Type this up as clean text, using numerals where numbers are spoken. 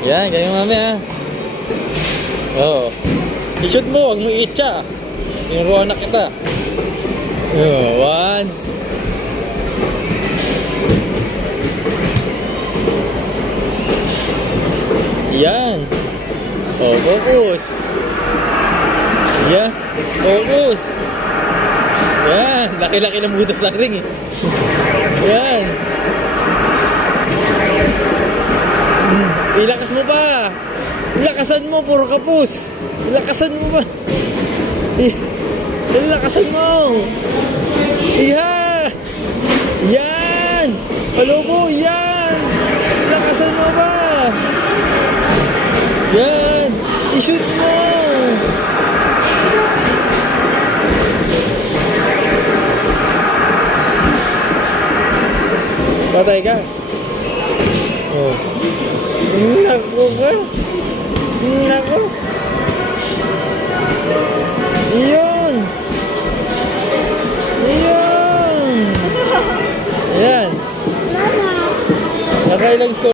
Yan, ganyan mamaya. Oo. I-shoot mo, huwag mo i-itcha. Tinuruan na kita. Once. Yan. Oh, focus. Yan. Focus. Yan. Laki-laki ng butas ng ring eh. Yan. Ilakas mo pa. Ilakasan mo, puro kapus. Ilakasan mo ba? Ilakasan mo. Iha. Yan. Palubo, yan. Ilakasan mo ba? Yan. I-shoot mo. Patay ka. Oh. Naku ka. Naku. Iyon. Iyon. Ayan. Nakailang score.